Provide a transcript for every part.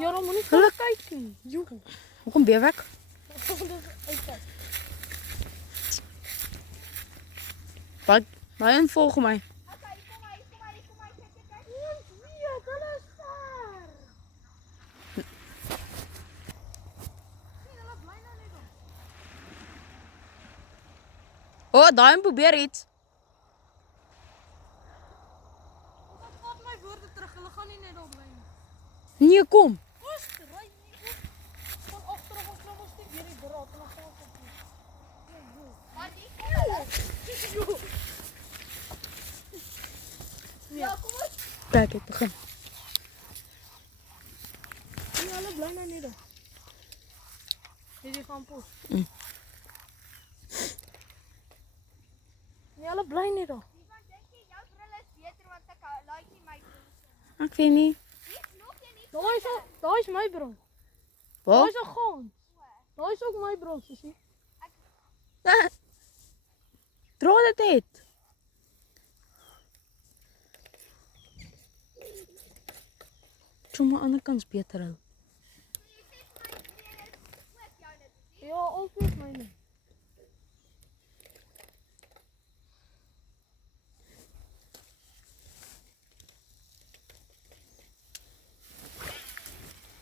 Ja, dan moet nie kyk nie. Jo. Hoekom bewe ek? Wat? Lion volg my. Okay, kom maar, kyk. Nee, hulle is ver. Nee, hulle bly nou net daar. O, Lion probeer iets. Wat vat my woorde terug? Hulle gaan nie net daar bly nie. Nee, kom. Ons ry nie op. Van agter ons klim ons net weer die draad en dan gaan ons op. Maar die kom hulle. Jo. Ja, kom ons. Kijk, ek begin. Nee, hulle bly nou net daar. Hierdie gaan pos. Mm. Nee, hulle bly net daar. Iemand dink jy jou bril is beter want ek like nie my bril so. Ek weet nie. Dis nog jy nie. Daai is my bril. Daai Wat? is 'n gaan. Daai is ook my bril, sussie. Dra dit uit. Sommige ander kans beter hou. Jy sê vir my bril is ook joune, dis. Ja, altyd myne.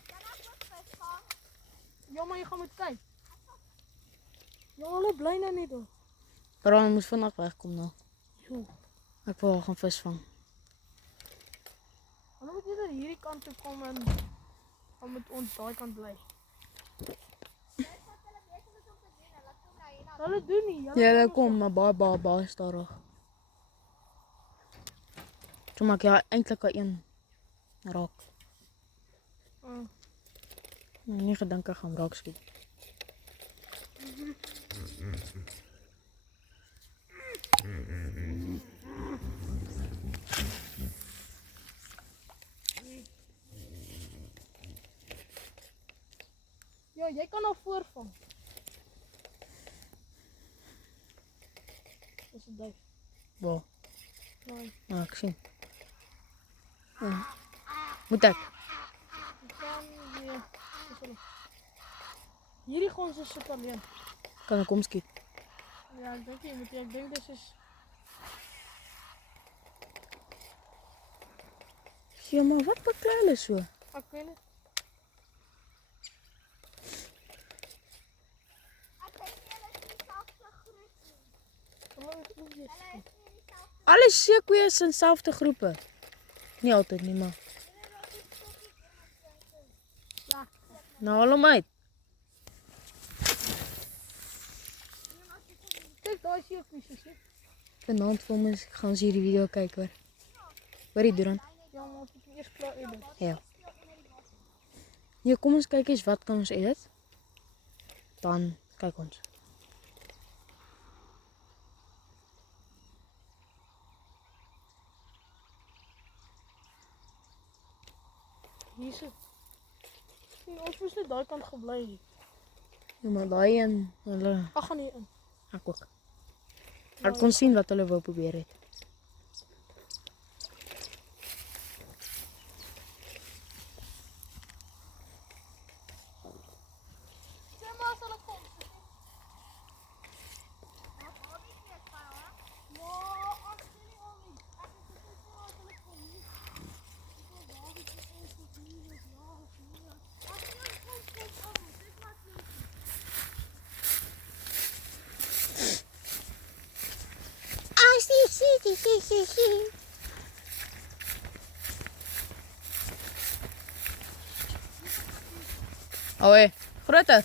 Kan ek ook vis vang? Ja, maar jy gaan moet kyk. Ja, hulle bly nou net daar. Brian moes vandag wegkom nou. Jo. Ek wil gaan vis vang. Hulle moet net hierdie kant toe kom en dan moet ons daai kant bly. Dis wat hulle besig is om te doen. Hulle kom nou hier na. Hulle doen nie. Ja, hulle kom, maar baie stadig. Toe maak jy eintlik een raak. Uh, Nie gedink ek gaan raak skiet. ja, jy kan al voorvang. Dis 'n duif. Waar? Nee, Nou, ek sien. Ja. Moet ek? ek kan weer. Dis hulle. Hierdie gons is super alleen. Kan ek kom skiet? Ja, ek dink jy moet ek dink dis is Ja, maar wat beklei hulle so? ek weet nie. Ek dink hulle is nie dieselfde groep nie. Hulle is ook weer. Hulle is nie dieselfde. Alle seekoeie is in selfde groepe. Nie altyd nie, maar. Ja. Nou, haal hom uit. Kyk, daai is hier vis, hè. Vanaand vir ons gaan ons hierdie video kyk hoor. Hoorie Duran? Ja, maar ons moet eers klaar edit. Ja. Nee, kom ons kyk eens wat kan ons edit. Dan kyk ons. Hier sit. Nee, ons moes net daai kant gebly. Ja, maar daai een, hulle, Ag, gaan hier in. ek ook. Ek kon sien wat hulle wou probeer het. Sê maar as hulle kom. Wat hoor jy net van haar? Ja, ek sien nie al nie. Ek het gesê as hulle kom nie. Ek wil daar iets eens op hier is. Ja, of nie. As jy kom, dit was nie. Oei, groter.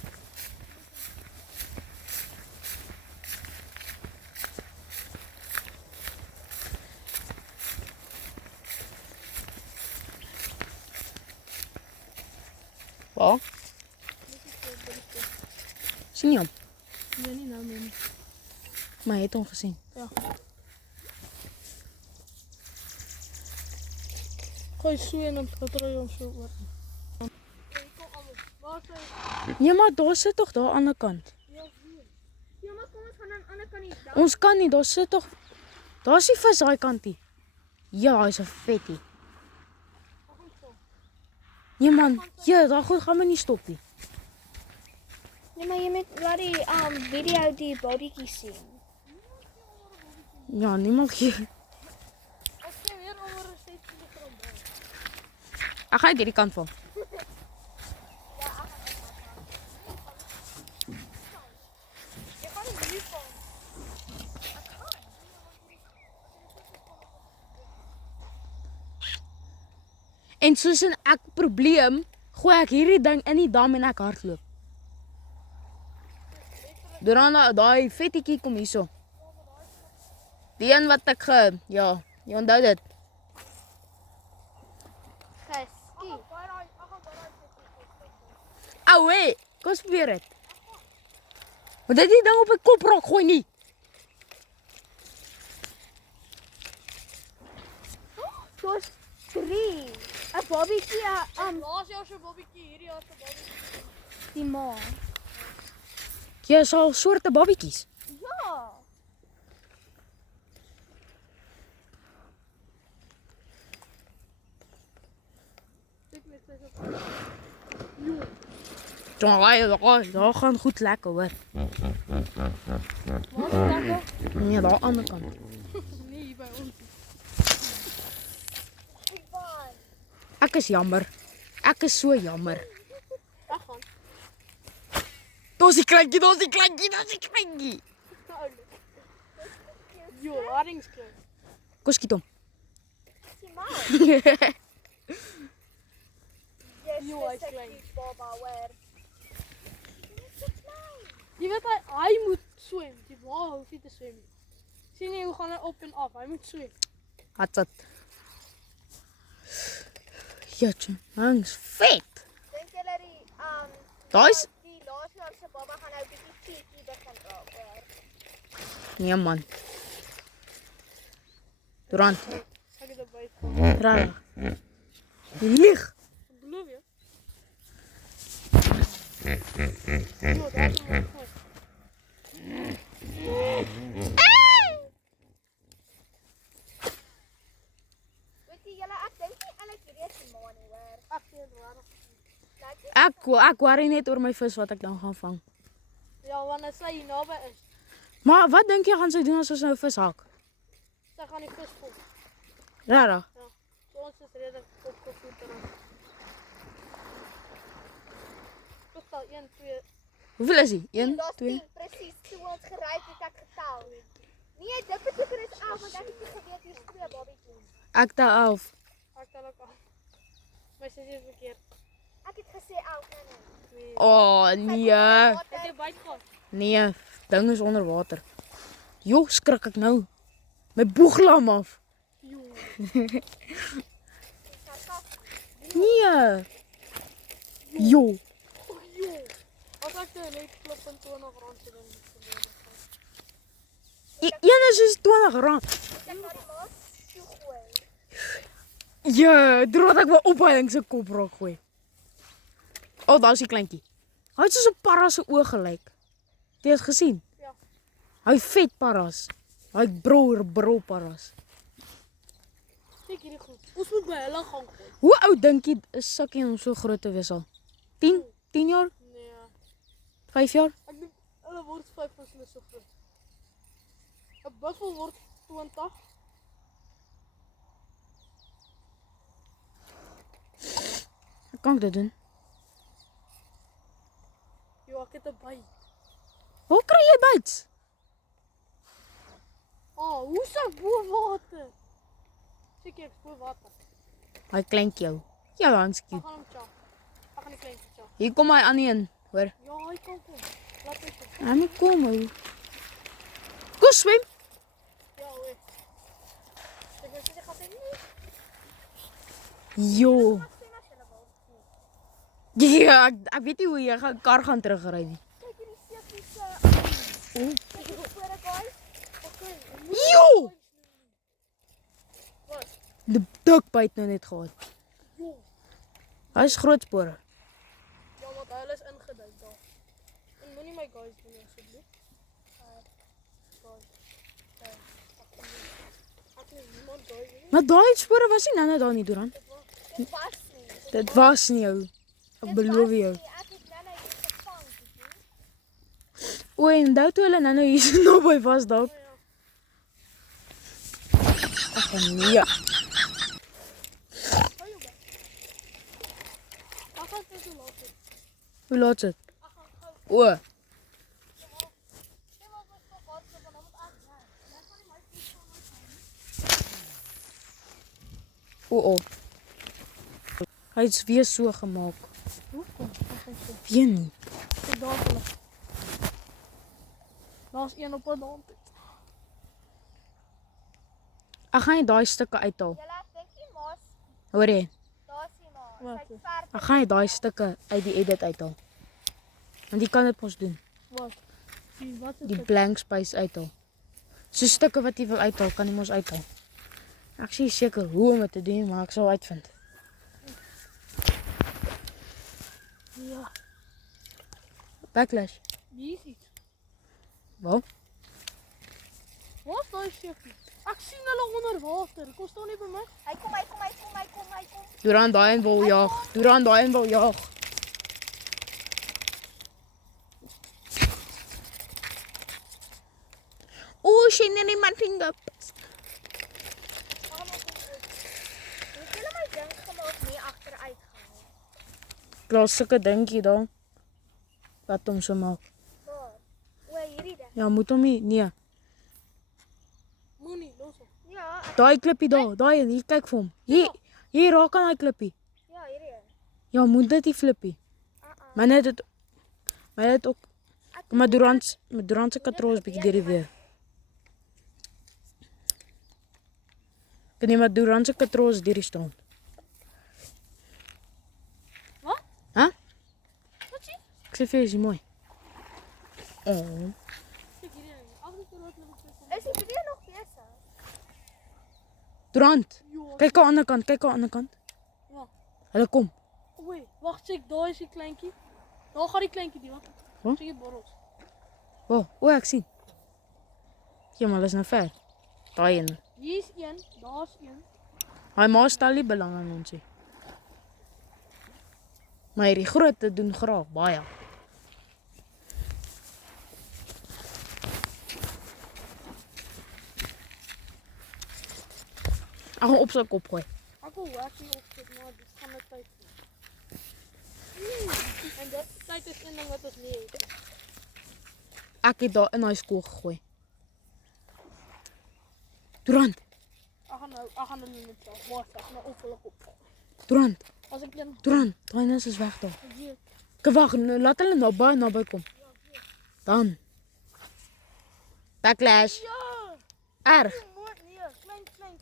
Waar? Sien jy hom? Nee, nie nou meer nie. Maar jy het hom gesien. Ja. Gooi so en dan vertrouw je ons zo oor. Kom allemaal. Waar zijn Nee, maar daar sit tog daar aan die ander kant. Ja, hier. Ja, maar kom ons gaan aan die ander kant hier. Ons kan nie, daar sit tog. Daar's die vis daai kantie. Ja, hy's 'n vettie. Wacht eens zo. Nee man, ja, daai goed gaan my nie stop nie. Nee, maar jy moet laat die video die bodytjies sien. Ja, niemand gee. As jy weer onder 'n 6 kg bly. Ek gaan uit hierdie kant van. Jy gaan nie hier van. En soos in ek probleem, gooi ek hierdie ding in die dam en ek hardloop. Dooraan daai vettetjie kom hierso. Die een wat ek ja, jy onthou dit. Geskiet. Ou hé, kom ons probeer dit. Want dit die ding op 'n koprok gooi nie. Soos 3. 'n Bobbetjie, Laas jaar se bobbetjie, hierdie jaar se bobbetjie. die ma. Jy is al soorte babietjies. Ja. Ek net sê so. Daar gaan goed lekker hoor. Nee, daar aan die kant. Nee, hier by ons. Ivan. Ek is jammer. Ek is so jammer. Ag gaan. Daar's die kleintjie, daar's die kleintjie, daar's die kleintjie. Jo, haringsklein. Kom skiet hom. Die ma. Jo, hy's klein. Baba, hoor. Jy weet hy moet swem. Die ma hoef nie te swem nie. Sien jy hoe gaan hy op en af? Hy moet swem. Hatsat. Jatjie, hangs vet. Dink julle die Daai's die laasjaarse baba gaan nou bietjie cheeky begin raak, hoor. nee man. Durant, Ek het op byt. rarig. Jy lieg. Ek beloof jou. Jo, daar is hom. Weet jy julle, ek dink nie eintlik weet die ma nie, hoor. Ek sien rarig. Ek worry net oor my vis wat ek dan gaan vang. Ja, wanneer sy hier naby is, Maar wat dink jy gaan sy doen as ons nou 'n vis hak? sy gaan die vis volg. Rarig. Ja. So ons is redelik opgevoed terug. Totaal 1, 2. Hoeveel is hy? 1, Daar's 2. 10 presies. Toe ons gery het ek getel. Nee, dit beteken is 11 want ek het nie geweet hier's 2 babietjies. Ek tel 11. Ek tel ook af. My sussie is verkeerd. Ek het gesê 11 nee. Nee. Oh nee. Het jy byt gehad? Nee, ding is onder water. Jo, skrik ek nou. My boeglam af. Jo. Nee. Jo. Jo. As ek nou net klip in R20 se ding gebeur. Een is soos R20. Ek na die maas toe gooi. Ja, droog ek wel op hy ding se koprok gooi. Oh, daar's die kleintjie. Hy het soos 'n parra se oë gelyk. Jy het gesien? Ja. Hy vet parras. Hy bro parras. Kyk hierdie goed. Ons moet by hulle gaan gooi. Hoe oud dink jy is Sikkie om so groot te wees al? 10? 10 jaar? Nee. 5 jaar? Ek dink hulle word 5 as hulle so groot. 'n Buffel word 20. Hoe kan ek dit doen? Jo, ek het 'n byt. Waar kry jy bytes? Hoe's ek bo water? Seker ek bo water. Hy kleintjie jou. Ja, dan's Ek cute. gaan hom chop. Ek gaan die kleintjie chop. Hier kom hy aan die een, hoor. Ja, hy kan kom. Laat hy kom. Hy moet kom ou. Kom swem. Ja, hoor. Ek wil sê jy gaan sê nee. Jo. Wat sê as hulle wil? Ja, ek weet nie hoe jy gaan kar gaan terugry nie. Kyk hierdie seepies se Oeh. kyk hier voor guys. Okay. Jo. Wat? Die dik byt nou net gehad. Jo. Hy's groot spore. Ja, want hulle is ingedink daar. En moenie my guys doen asseblief. Guys. Ek het niemand daai nie. Maar daai spore was nie nou daar nie, Doran. Dit was nie. Dit was nie jou. Ek beloof jou. Ek het nou hier gevang. O, en onthou toe hulle nou hier so naby was dalk. Ag nee. Ag, gaan dit so laat. Hoe laat is dit? Ag, gaan gou. O, Sê maar wat stop wat so dan moet ek. Dan gaan die my fiets van my o. Hy het weer so gemaak. Hoekom? Weet nie. Ek daar hulle. Daar's een op 'n dam. Ek gaan nie daai stukke uithaal. Julle ek dink die maas, Hoor jy? daar's die maas. Wat? Sy's ver. Ek gaan nie daai stukke uit die edit uithaal. Want jy kan dit mos doen. Wat? Wat is Die dit? blank space uithaal. So stukke wat jy wil uithaal, kan jy mos uithaal. Ek is nie seker hoe om dit te doen, maar ek sal uitvind. Ja, Backlash. hier is iets. Wel, Wat is daai sekie? Ek sien hulle onder water. Kom staan nie by my. Hy kom. doe dan daai en wil jaag. Doe dan daai en wil jaag. O, sien jy nie my vinger? Het julle my ding gemaak nie agteruit gaan nie? Daar's sulke dingetjie daar. Wat hom so maak. Waar? O, hierdie ding. Ja, moet hom nie. Nee. Moenie, los hom. Ja, Daai klippie daar, daai en hier kyk vir hom. Hier raak aan daai klippie. ja, hierdie een. Ja, moet dit nie flippie. Maar net dit ook maar Durant se katroos bietjie deur die weer. Kan jy maar Durant se katroos deur die strand. Wat? Hæ? Wat sien? Ek sê vir jou, is die mooi. Oh. Kyk hierdie een. Ag, dit is net Is die video nog besig? Durant, Ja. kyk aan die ander kant, kyk aan die ander kant. Ja. Hulle kom. Oei, wag, check, daar is die kleintjie. Daar gaan die kleintjie die wat. Huh? Check die borrels. O, ek sien. Ja, maar hulle is nou ver. Daai een. Hier is een, daar's een. My ma stel nie belang aan ons nie. Maar hierdie groot te doen graag baie. Ek gaan op sy kop gooi. Ek wil wacky opsit, maar dit gaan net tyd vat. En dit tyd is een ding wat ons nie het. Ek het daar in daai skool gegooi. Durant, Ek gaan hulle net self. Wag, ek nou op hulle kop. Durant, As ek een Durant, daai nis is weg daar. weet. Ek wag, nou laat hulle nou baie naby kom. Dan. Backlash. Ja! Erg. Mooi, nee, klein.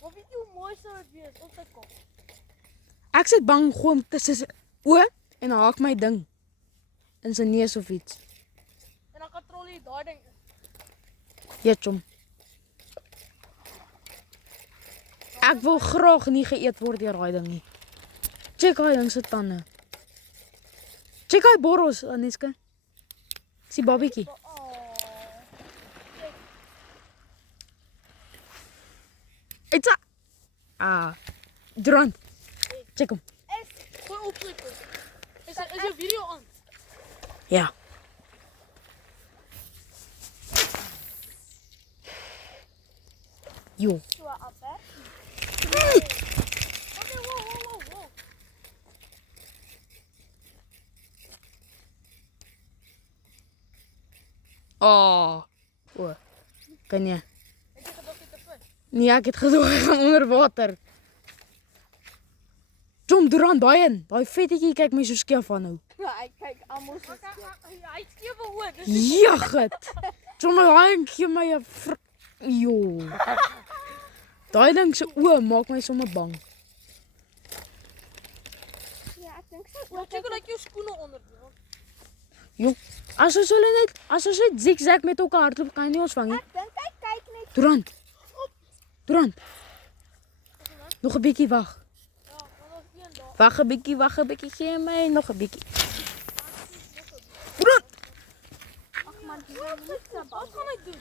Wat weet jy hoe mooi sou dit wees op sy kop? Ek sit bang gooi hom tussen sy oë en dan haak my ding in sy neus of iets. En dan kontrole jy daai ding. Eet hom. Ek wil graag nie geëet word deur daai ding nie. Check daai ding se tande. Check daai borrels, Aniska. Sien babietjie. Oh. Etsa. Durant. Check hom. Gooi op sy kop. Is jou video aan? Ja. Jo. So amper. Okay, wow. Oh. O. Kan jy? Het jy gedog jy te vis? Nee, ek het gedog hy gaan onder water. Jom, Durant, daai vettetjie kyk my so skeef aan nou. Ja, ek kyk almal so. Hy het skewe oë. Dis Jagget. Jom, daai gee my 'n jo. Daai ding se oë maak my sommer bang. Ja, ek dink sy Wat check hoe jou skoene onder. Jo. As ons net zigzag met elkaar hardloop, kan jy nie ons vang nie. Ek dink hy kyk net. Durant. Nog 'n bietjie wag. Ja, maar ons een daar. Wag 'n bietjie, gee my nog 'n bietjie. Durant. Ag man, wat gaan ek doen?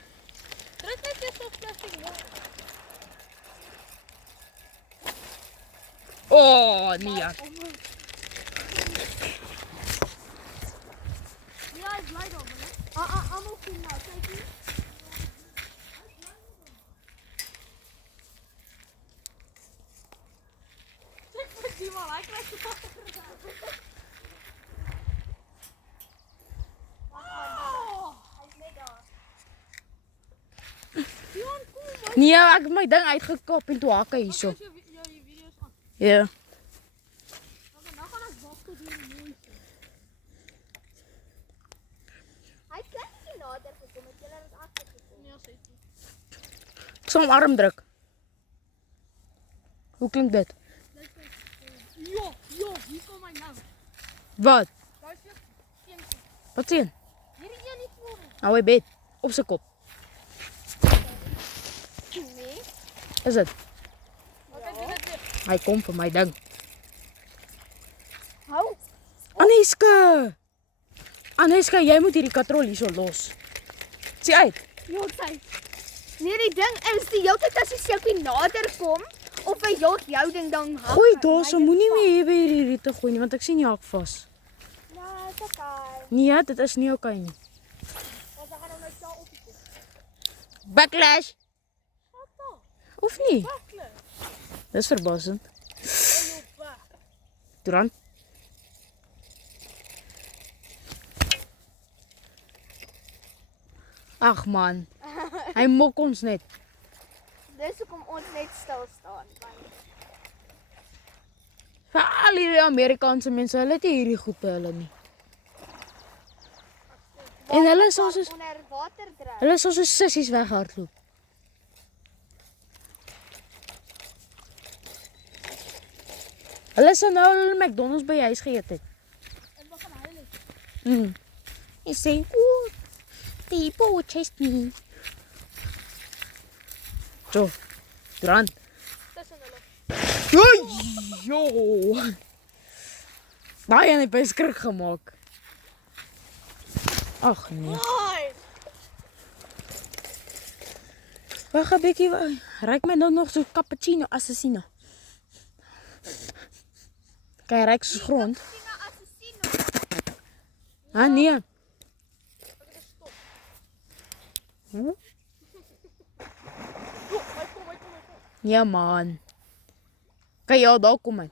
Druk net eers op plastic mooi. Oh, nee. Ja, hy bly daar, man. Almal sien nou, kyk hier. Kyk vir die man, hy kry so wat. Hy's net daar. Dion, kom man. Nee, ek het my ding uitgekap en toe hakke hierso. Kyk jou video's aan. Ja. Nou gaan ons wag tot hier mooi is. Hy het net nader gekom, het julle dit agtergekom. Nee, sê dit. Ek sal hom arm druk. Hoe klink dit? Ja, hier kom hy nou. Wat? Daar is jou seentjie. Wat sien? Hierdie een nie voor hom. Nou hy bed op sy kop. Nee. Is dit? Wat het jy dit weer? Hy kom vir my ding. Hou. Aneska, jy moet hierdie katrol hierso los. Sien uit. Ja, sy. Nee, die ding is die hele tyd as die sekie nader kom of hy jaag jou ding dan hang. Gooi daar, so moenie meer hier by hierdie riete gooi nie, want ek sien jy haak vas. Nee, dis okay. Nee, dit is nie okay nie. Want dan gaan hom nou staan op die kop. Backlash. Wat dan? Of nie? Bakle. Dis verbasend. Jou bak. Durant. Ag man. Hy mok ons net. Dis hoekom ons net stil staan. Vir al hierdie Amerikaanse mense, hulle het nie hierdie goed by hulle nie. En hulle is soos onder water dryf. hulle is soos sissies weghardloop. Hulle sê nou hulle McDonald's by die huis geëet het. En wat gaan hy net? Hy sê, "Ooh, people chased me." So, Durant. Tussen hulle. Oei, jo. Daai een het my skrik gemaak. Ag nee. Haai. Wag 'n bietjie. Ryk my nou nog so cappuccino assassino. Kyk, ryk soos grond. Sien assassino. Ah nee. Ek het gestop. Hm? Jo, hy kom. Ja man. Kyk ja, daar kom hy.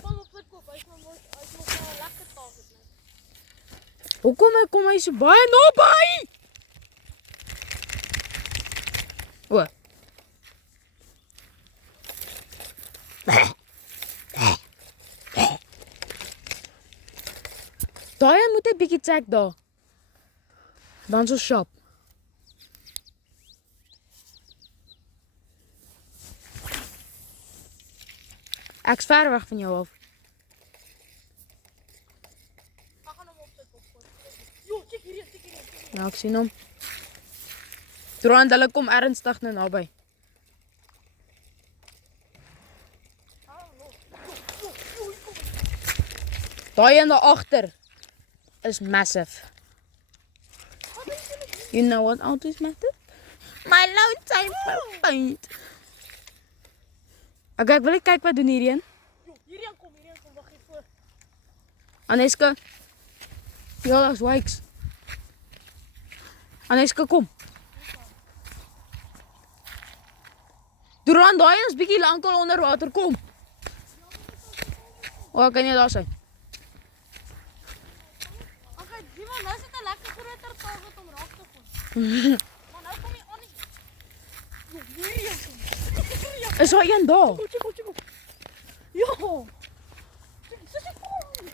Pas op sy kop. Hy's nog mooi. Hy's nog wel lekker taal het net. Hoekom kom hy so baie naby? O. Daai een moet 'n bietjie check daar. Dan so shop. Ek's ver weg van jou af. Ek gaan hom op sy kop gooi. Jo, kyk hierheen. Ja, ek sien hom. Durant, hulle kom ernstig nou naby. Daai een daar agter is massive. You know what else is massive? My lone time point. Okay, ek wil net kyk wat doen hierdie een. Jo, hierheen kom. Wag hier voor. Aneska. Ja, daar's Wykes. Aneska, kom. Durant, daai is bietjie lankal onder water, kom. O, kan jy daar sy? Okay, die man, nou sit 'n lekker groter taal wat om raak te gooi. Maar nou kom hy aan nie. Jo, hierheen kom. Is daar een daar? Chico. Jo. Sissie, kom.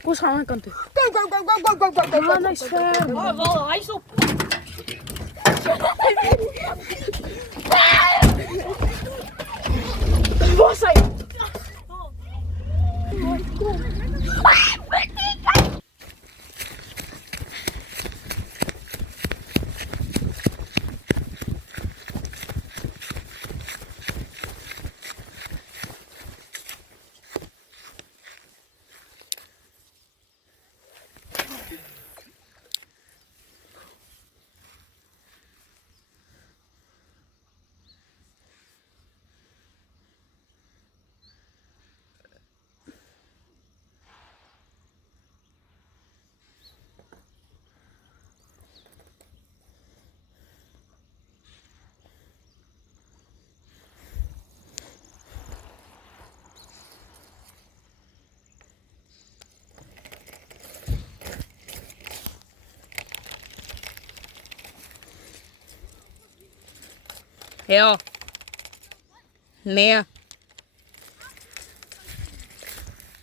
Kom ons gaan aan die kant toe. Go. Ja, nice ver. Oh, wel, hy's op. Waar is hy? Ja. Nee.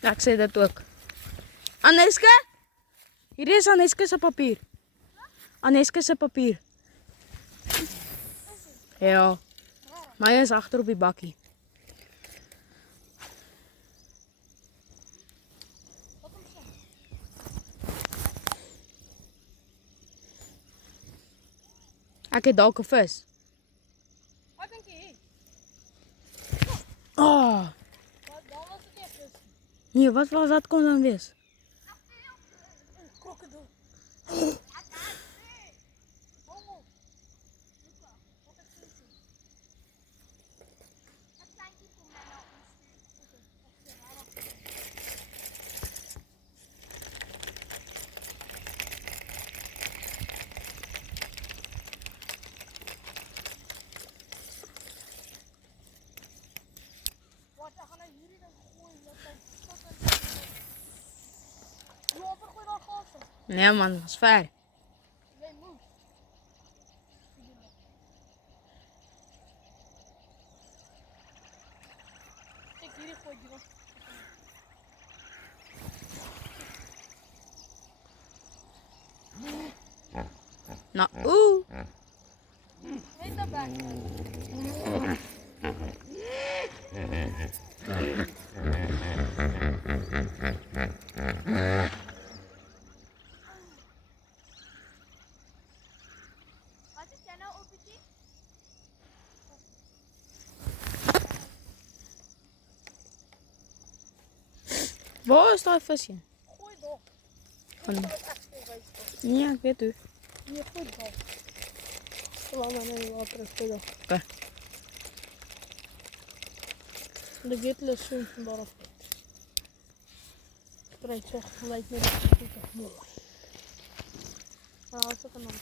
Ek sê dit ook. Aneska? Hier is Aneska se papier. Aneska se papier. Ja. My is agter op die bakkie. Ek het dalk 'n vis. Wat dink jy? Ah, Wat dan was dit ek is? nee, wat kon dan wees? Krokodil. Homo. Wat ek sê. Ek kleintjie kom nou na ons toe. Wat ek gaan nou hierdie ding gooi dat hy tot en Hoe amper gooi daar gas in. Nee man, dit is ver. Jy moet. Ek hierdie gooi die was. Nou, ooh. Net daar bak. Wat is jy nou op bietjie? Waar is daai visje? Gooi daar. Van Ek sê wys. nee, ek weet hoe. Nee, gooi daar. Laat maar net water is daar. Okay. De gitle swim van daar af. Spreit zo gelijk met de voeten. Mooi. Nou, als ik een ander.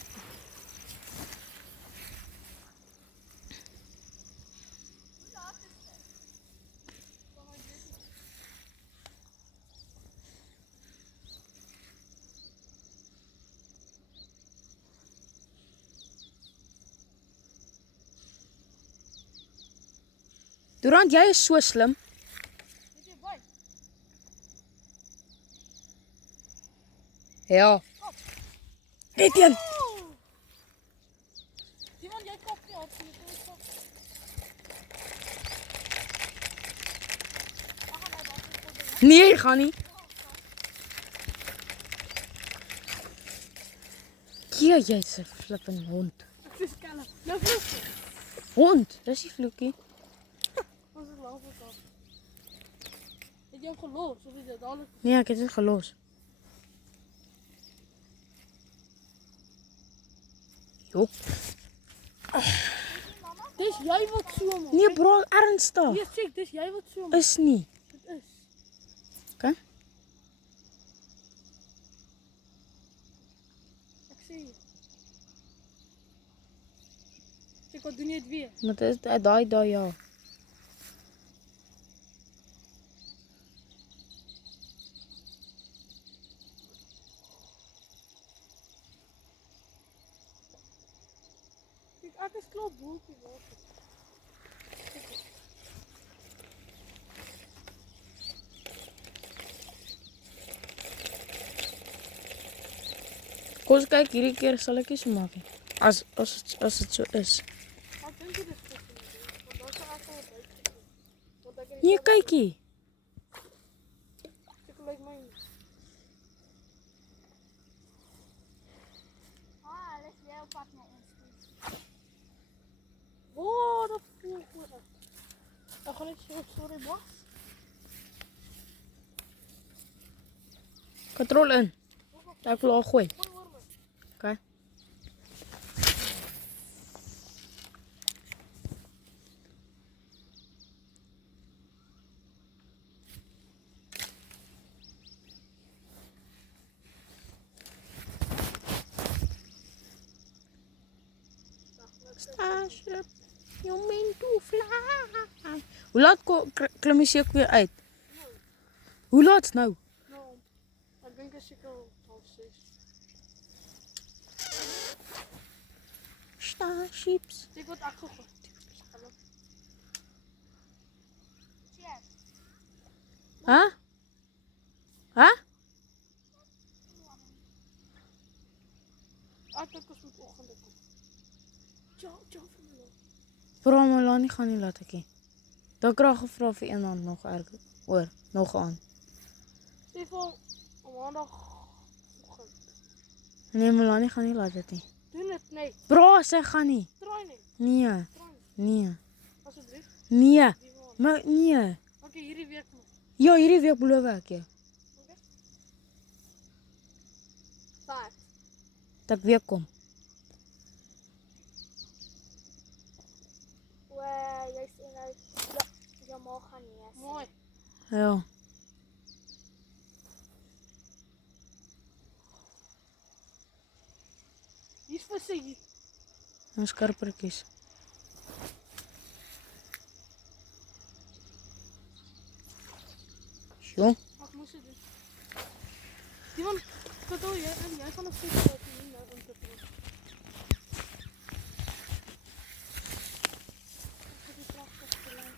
Durant, jy is so slim. Zit je bij? Ja. Dit een. Iemand, jij koopt niet uit. Je kunt zo. Nee, gaan nie. Kie, jy's 'n flippin hond. Het is kalm. Nou vloek. Hond, dis die vloekie. Ons is lang voor kop. Heb je hem gelost? Of is het dadelijk? Nee, ek het dit gelos. Jop. Dus jij wat zomen. Nee, bro, ernstig. Nee, check. Dus jij wat zomen. Is nie. Het is. Okay? Ik zie je. Check, wat doe je het weer? Maar dit is daai ja. Kijk, ek is klaar boeltjie water. Kom ons kyk hierdie keer sal ek nie so maak nie. As dit so is. Wat dink jy dis goed? Want dan sal ek al buite. Want ek Nee, kykie. Check like my. Ah, hulle is weer op pad na ons toe. Oh, dat voel goed. Ek gaan net so sorry boss. Katrol in. Ek wil al gooi. Gooi hoor my. Okay. Starship, you mean to fly. Hoe laat klim jy seker weer uit? Hoe laat nou? Nou, ek dink as ek al 6:30. Starships. Kyk wat ek gegooi. ongeluk. Cheers. Hæ? Hæ? Ek dink ons moet oggend kom. Ciao, ciao vir my. Vra Melanie gaan nie laat ekie. Dan kry ek gevra vir een aand nog erg oor, nog aan. Sê vir hom, maandag oggend. Nee, Melanie gaan nie laat dit nie. Doen dit net. Bra, sy gaan nie. Try net. Nee, Try net. nee, Asseblief. nee, Die man. maar nee. Okay, hierdie week maar. Ja, hierdie week beloof ek jou. Wat? Dat ek weer kom. O, jy sê nou jou ma gaan nie. Mooi. Ja. Hier's vir sy hier. En skarpertjies. Jo. Ek moes dit doen. Die man, vertel jy en jy gaan nog steeds dat jy nie nou interpreteer. Ek het die pragtig gelyk.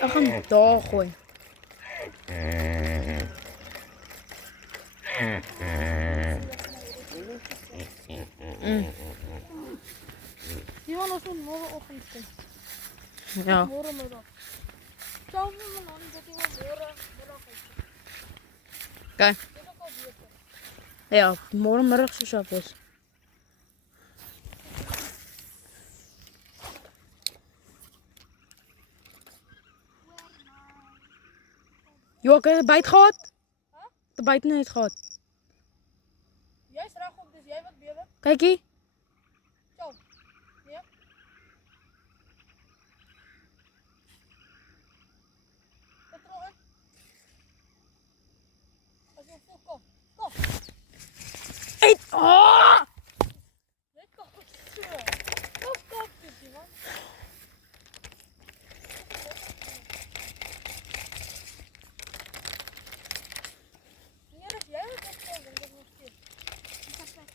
Ek gaan daar gooi. Die man ons moet môreoggend kom. Ja. Môre middag. Ciao vir my man, dit is môre middag. Okay. Dit is al beter. Ja, môre middag so sap is. Jo, ek het 'n byt gehad. Hæ? 'n Byt net gehad. Jy's reg op, dis jy wat bewe. Kykie. Ciao. Nee. Vertrou in. As jy voel kom. Kom. Uit. Ah! Net kom so. Kom stop dit man. Nee, dis jy wat opkom, want dit moet steeds. Ek het plek.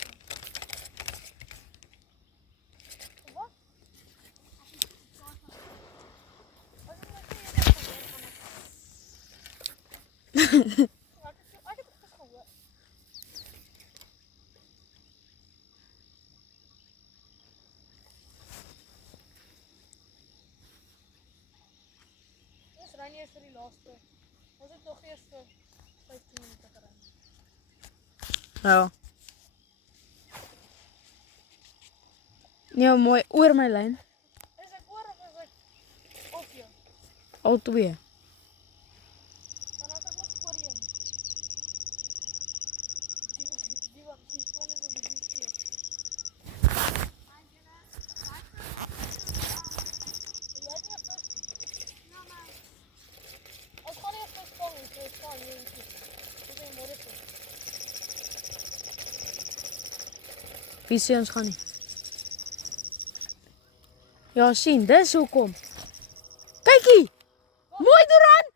Wat? As jy praat van As jy net sê jy het gehoor van ek. Ek het dit gehoor. Ons ry nie eers vir die laaste. Ons het nog eers vir 15 minute gery. Ja. Nee, mooi oor my lyn. Is ek oor of is ek op jou? Al twee. Dan as ek mos voor jou. Die man is op die diepte. Angela. Jy het nie vis. Nou maar. Ons gaan nie vis vang nie, so ons gaan nie. Dis nie môre toe. Wie sê ons gaan nie? Ja, sien, dis hoekom. Kykie. Mooi Durant.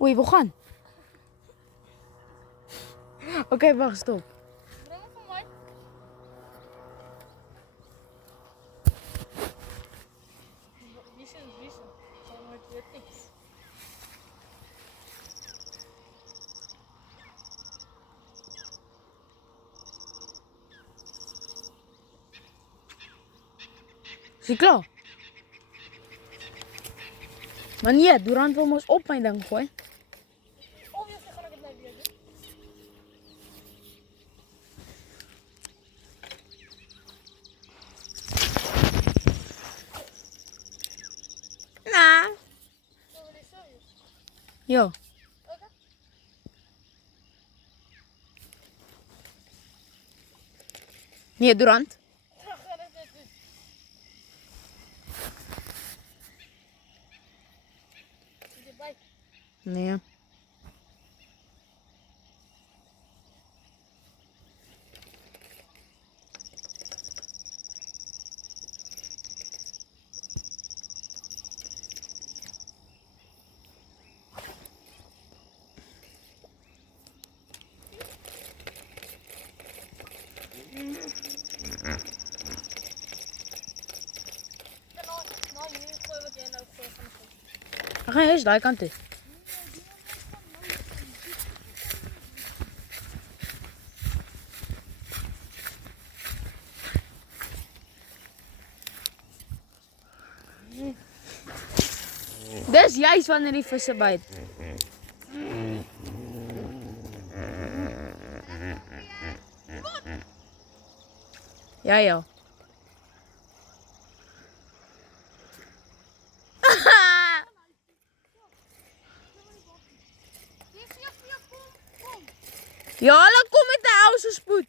Oei, we gaan. Okay, wag, stop. Bring hom vir my. Wie sien? Sal nooit weet nie. Is jy klaar? Maar nee, Durant wil ons op my ding gooi. Obviously gaan ek dit nou weer doen. Nah. So wil jy so wees. Ja. Okay. Nee, Durant. Dan gaan ek dit doen. Is jy by? Nee. Ek gaan eers daai kant toe. Dis juist wanneer die visse byt. Ja, ja. Ja, hulle kom met 'n ou se spoed.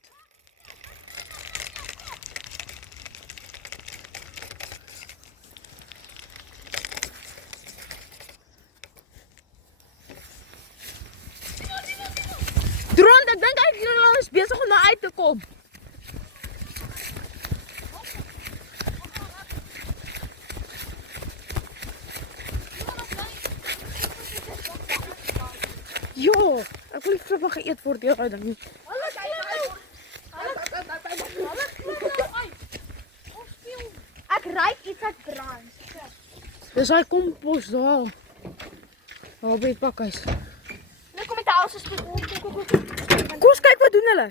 Drone, ek dink hy is besig om daar uit te kom. Jo, ek wil nie flippig geëet word deur daai ding nie. Ek ruik iets wat brand. Dis daai kompos daar. Daar by die pakhuis. Nou kom met 'n ou se spoed. Kom ons kyk wat doen hulle.